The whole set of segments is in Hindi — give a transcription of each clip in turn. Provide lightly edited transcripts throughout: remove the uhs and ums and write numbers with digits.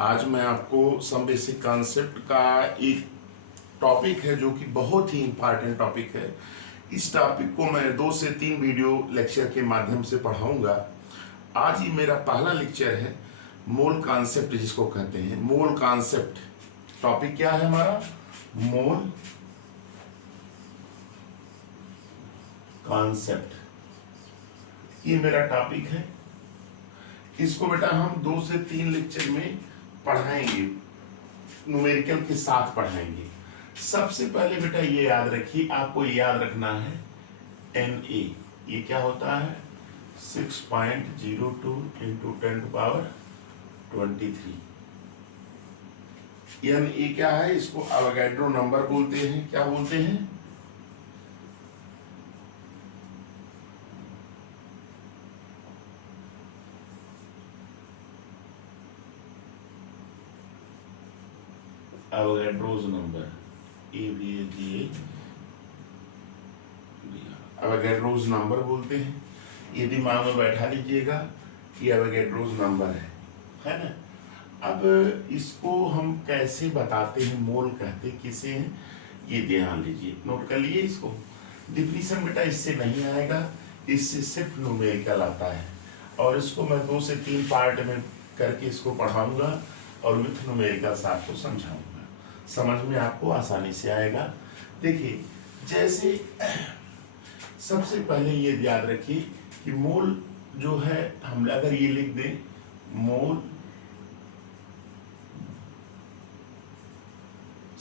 आज मैं आपको सम बेसिक कॉन्सेप्ट का एक टॉपिक है जो कि बहुत ही इम्पॉर्टेंट टॉपिक है। इस टॉपिक को मैं 2 से 3 वीडियो लेक्चर के माध्यम से पढ़ाऊंगा। आज ही मेरा पहला लेक्चर है मोल कॉन्सेप्ट जिसको कहते हैं। मोल कॉन्सेप्ट टॉपिक क्या है हमारा? मोल कॉन्सेप्ट, ये मेरा टॉपिक है। इसको बेटा हम 2 से 3 लेक्चर में पढ़ाएंगे, न्यूमेरिकल के साथ पढ़ाएंगे। सबसे पहले बेटा ये याद रखिए, आपको याद रखना है NA, ये क्या होता है? 6.02 इंटू 10⁻23। NA क्या है? इसको अवोगाड्रो नंबर बोलते हैं। क्या बोलते हैं? अवोगाड्रोज नंबर, अवोगाड्रोज नंबर बोलते हैं। ये दिमाग में बैठा लीजिएगा कि अवोगाड्रोज नंबर है ना। अब इसको हम कैसे बताते हैं? मोल कहते किसे हैं, ये ध्यान लीजिए, नोट कर लीजिए इसको। डिफिनीशन बेटा इससे नहीं आएगा, इससे सिर्फ न्यूमेरिकल आता है, और इसको मैं 2 से 3 पार्ट में करके इसको पढ़ाऊंगा और विथ न्यूमेरिकल्स आपको समझाऊंगा। समझ में आपको आसानी से आएगा। देखिए, जैसे सबसे पहले ये याद रखिए कि मोल जो है, हम अगर ये लिख दें, मोल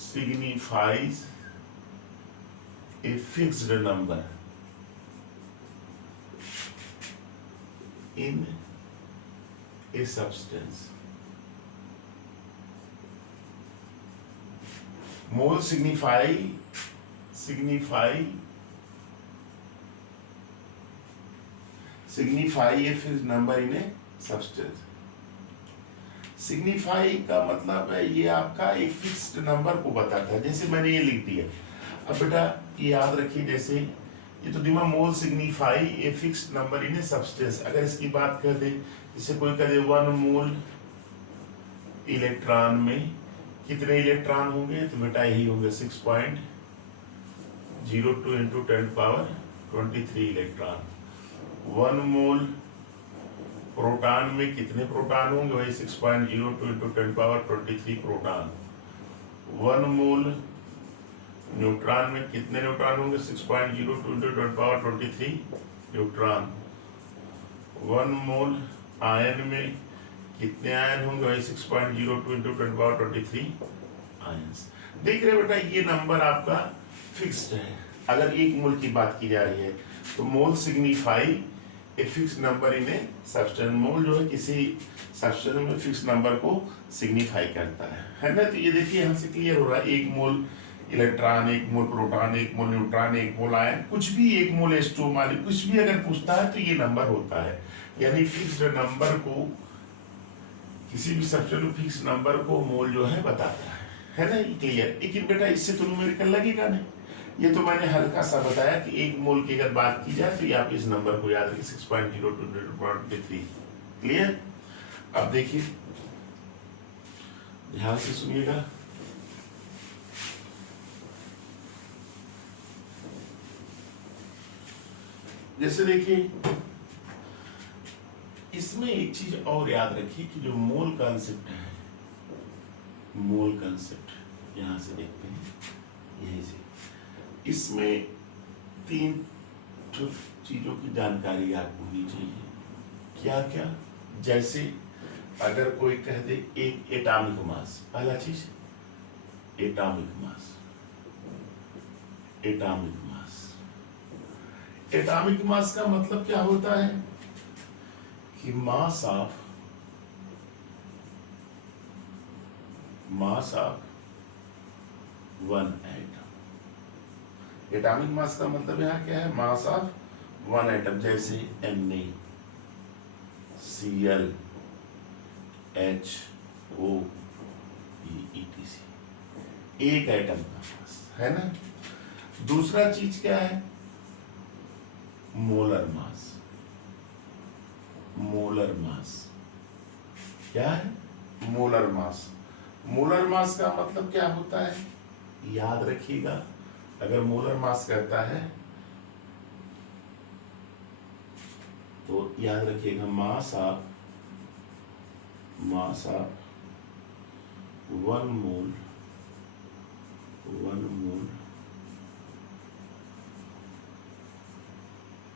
signifies a fixed number in a substance. Mole signify a fixed number in a substance. Signify का मतलब है ये आपका एक फिक्स्ड नंबर को बताता है। जैसे मैंने ये लिख दिया, अब बेटा ये याद रखिए, जैसे ये तो दिमाग mole signify a fixed number in a substance. अगर इसकी बात कर दे, जैसे कोई कह दे 1 मोल इलेक्ट्रॉन में कितने इलेक्ट्रॉन होंगे, तो बेटा यही होंगे 6.02 इंटू 10⁻23 इलेक्ट्रॉन। 1 मोल प्रोटॉन में कितने प्रोटॉन होंगे, वही 6.02 इंटू 10⁻23 प्रोटॉन। 1 मोल न्यूट्रॉन में कितने न्यूट्रॉन होंगे, 6.02 इंटू 10⁻23 न्यूट्रॉन। 1 मोल आयन में कितने आयन होंगे, वही 6.02 इंटू 10⁻23 आयन्स। देख रहे बेटा, ये नंबर आपका फिक्स्ड है। अगर 1 मोल की बात की जा रही है तो mole signify a fix number in a substance. Mole जो है किसी सब्सटेंस में फिक्स नंबर को सिग्निफाई करता है ना। तो ये देखिए यहाँ से क्लियर हो रहा है, 1 मोल इलेक्ट्रॉन, 1 मोल प्रोटॉन, 1 मोल न्यूट्रॉन, 1 मोल आयन, कुछ भी 1 मोल H2 माली, कुछ भी अगर पूछता है तो ये नंबर होता है। यानी फिक्स्ड नंबर को, किसी भी सब्सटेंस में फिक्स नंबर को मोल जो है बताता है ना। क्लियर। लेकिन बेटा इससे तो न्यूमेरिकल लगेगा नहीं। ये तो मैंने हल्का सा बताया कि 1 मोल की अगर बात की जाए तो आप इस नंबर को याद रखिए, 6.02 क्लियर। अब देखिए, ध्यान से सुनिएगा। जैसे देखिए, इसमें एक चीज और याद रखिए कि जो मोल कॉन्सेप्ट है, मोल कॉन्सेप्ट यहां से देखते हैं, यहीं से, इसमें 3 चीजों की जानकारी आपको होनी चाहिए। क्या क्या? जैसे अगर कोई कह दे एक एटॉमिक मास, पहला चीज atomic mass. Atomic mass, atomic mass का मतलब क्या होता है कि mass of 1 atom. Atomic mass का मतलब यहाँ क्या है? मास ऑफ 1 एटम। जैसे Na, Cl, HO, etc, एक एटम का मास है ना। दूसरा चीज क्या है? Molar mass. मोलर मास क्या है? Molar mass. मोलर मास का मतलब क्या होता है, याद रखिएगा, अगर मोलर मास कहता है तो याद रखिएगा मास of 1 mole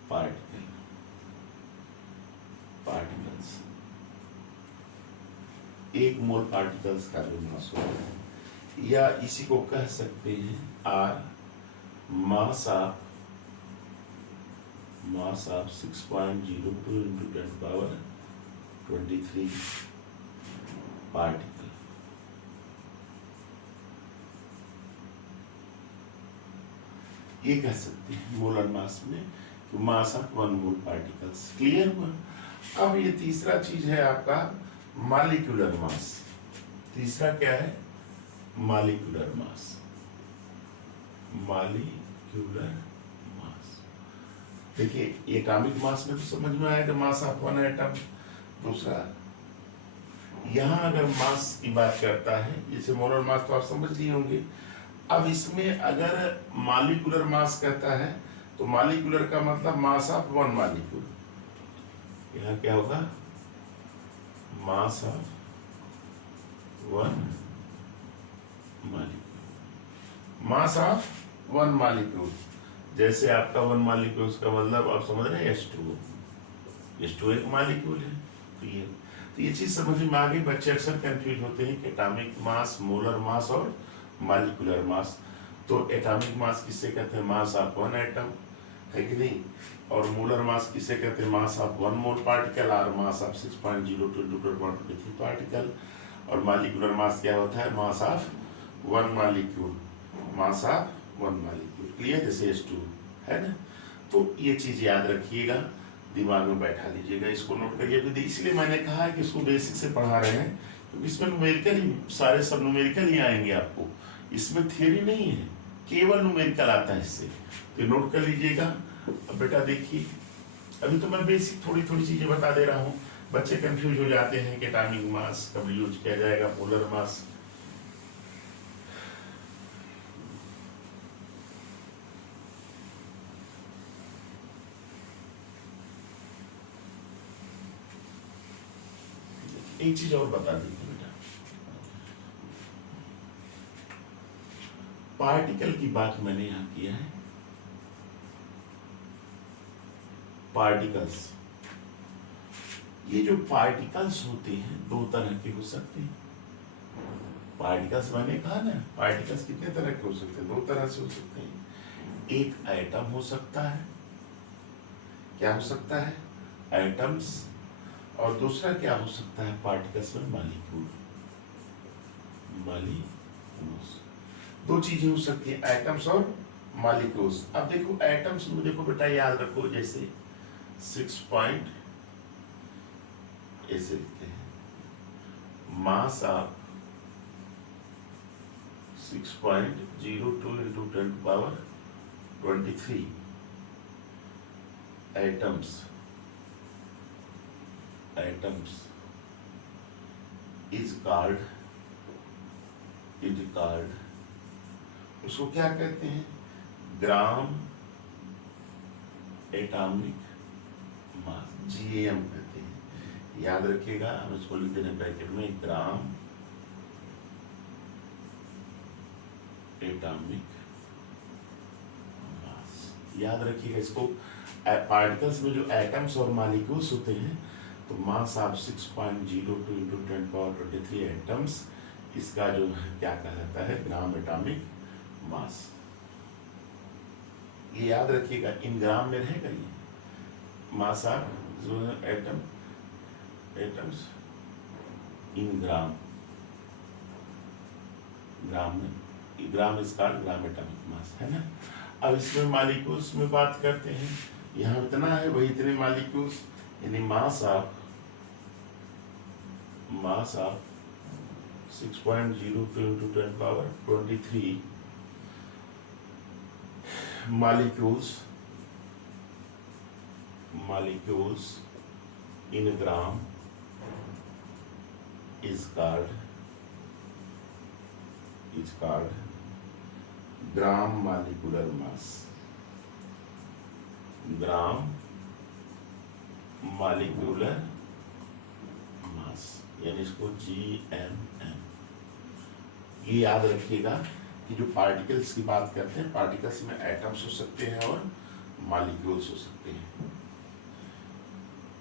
particles, 1 mole particles का जो मास होता है, या इसी को कह सकते हैं or mass of 6.02 into 10⁻23 particle. ये कह सकते हैं मोलर मास में कि mass of 1 mole particles. Clear हुआ। अब ये तीसरा चीज है आपका मॉलिक्यूलर मास। तीसरा क्या है, मॉलिक्यूलर मास। मॉलिक्यूलर मास, देखिए एटॉमिक मास में तो समझ में आएगा मास ऑफ 1 एटम। दूसरा यहाँ अगर मास की बात करता है, जैसे मोलर मास तो आप समझ लिए होंगे। अब इसमें अगर मॉलिक्यूलर मास कहता है तो मॉलिक्यूलर का मतलब मास ऑफ 1 मॉलिक्यूल। यहाँ क्या होगा, मास of 1 molecule. Mass of 1 molecule, जैसे आपका 1 मॉलिक्यूल का मतलब आप समझ रहे हैं H2O एक मॉलिक्यूल है। तो ये चीज समझ में आ गई। बच्चे अक्सर कंफ्यूज होते हैं कि एटॉमिक मास, मोलर मास और मॉलिक्यूलर मास। तो एटॉमिक मास किससे कहते हैं, मास ऑफ 1 एटम, है कि नहीं। और मोलर मास किसे कहते हैं, मास ऑफ 1 मोल पार्टिकल और मास ऑफ 6.02 into 10⁻23 पार्टिकल। और मॉलिक्यूलर मास क्या होता है, मास of 1 molecule, mass of 1 molecule. Clear, जैसे H2 है ना। तो ये चीज याद रखिएगा, दिमाग में बैठा लीजिएगा, इसको नोट करिए। तो इसलिए मैंने कहा है कि इसको बेसिक से पढ़ा रहे हैं, क्योंकि इसमें न्यूमेरिकल ही, सारे सब न्यूमेरिकल ही आएंगे आपको। इसमें थियरी नहीं है, केवल न्यूमेरिकल आता है इससे। तो नोट कर लीजिएगा। अब बेटा देखिए, अभी तो मैं बेसिक थोड़ी थोड़ी चीजें बता दे रहा हूँ। बच्चे कंफ्यूज हो जाते हैं कि एटॉमिक मास कब यूज किया जाएगा, मोलर मास। एक चीज और बता दीजिए बेटा, पार्टिकल की बात मैंने यहां किया है। पार्टिकल्स, ये जो पार्टिकल्स होते हैं 2 तरह के हो सकते हैं। पार्टिकल्स मैंने कहा ना, पार्टिकल्स कितने तरह के हो सकते हैं, 2 तरह से हो सकते हैं। एक एटम हो सकता है, क्या हो सकता है, एटम्स। और दूसरा क्या हो सकता है पार्टिकल्स में, मॉलिक्यूल। मॉलिक्यूल्स, 2 चीजें हो सकती है, एटम्स और मॉलिक्यूल्स। अब देखो एटम्स में, देखो बेटा याद रखो, जैसे 6 पॉइंट ऐसे लिखते हैं, मास of 6.02 into 10⁻23 atoms is called, उसको क्या कहते हैं, ग्राम एटॉमिक मास, GAM कहते हैं। याद रखिएगा, हम इसको लिख देंगे ब्रैकेट में, ग्राम एटॉमिक मास। याद रखिएगा इसको। पार्टिकल्स में जो एटम्स और मॉलिक्यूल्स होते हैं, तो मास ऑफ 6.02 into 10⁻23 एटम्स, इसका जो क्या कहलाता है, ग्राम एटॉमिक मास। ये याद रखिएगा, इन ग्राम में रहेगा ये, मास ऑफ एटम्स इन ग्राम में, gram is called gram atomic mass, है ना। अब इसमें मॉलिक्यूल्स में बात करते हैं, यहाँ इतना है, वही इतने मॉलिक्यूल्स, यानी मास of 6.02 into 10⁻23 molecules in gram is called gram molecular mass. Gram molecular mass, यानी इसको GMM। ये याद रखिएगा कि जो पार्टिकल्स की बात करते हैं, पार्टिकल्स में एटम्स हो सकते हैं और मॉलिक्यूल्स हो सकते हैं।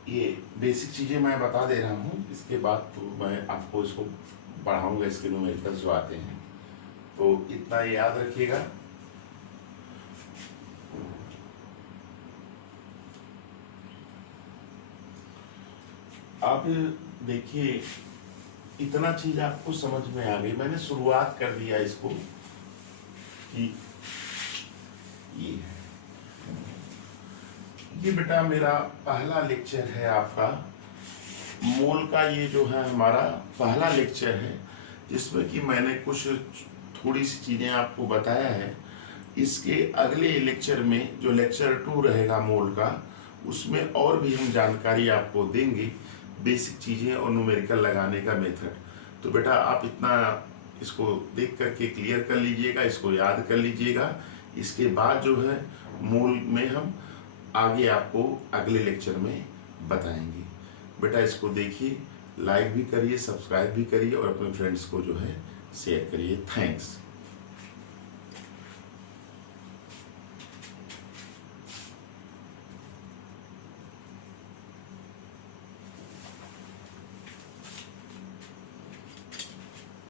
ये बेसिक चीजें मैं बता दे रहा हूँ, इसके बाद तो मैं आपको इसको पढ़ाऊंगा, इसके न्यूमेरिकल्स जो आते हैं, तो इतना याद रखिएगा। अब देखिए, इतना चीज आपको समझ में आ गई। मैंने शुरुआत कर दिया इसको कि ये बेटा मेरा पहला लेक्चर है आपका मोल का। ये जो है हमारा पहला लेक्चर है, जिसमें कि मैंने कुछ थोड़ी सी चीजें आपको बताया है। इसके अगले लेक्चर में जो लेक्चर 2 रहेगा मोल का, उसमें और भी हम जानकारी आपको देंगे, बेसिक चीजें और न्यूमेरिकल लगाने का मेथड। तो बेटा आप इतना इसको देख करके क्लियर कर लीजिएगा, इसको याद कर लीजिएगा। इसके बाद जो है मोल में हम आगे आपको अगले लेक्चर में बताएंगे। बेटा इसको देखिए, लाइक भी करिए, सब्सक्राइब भी करिए और अपने फ्रेंड्स को जो है शेयर करिए। थैंक्स।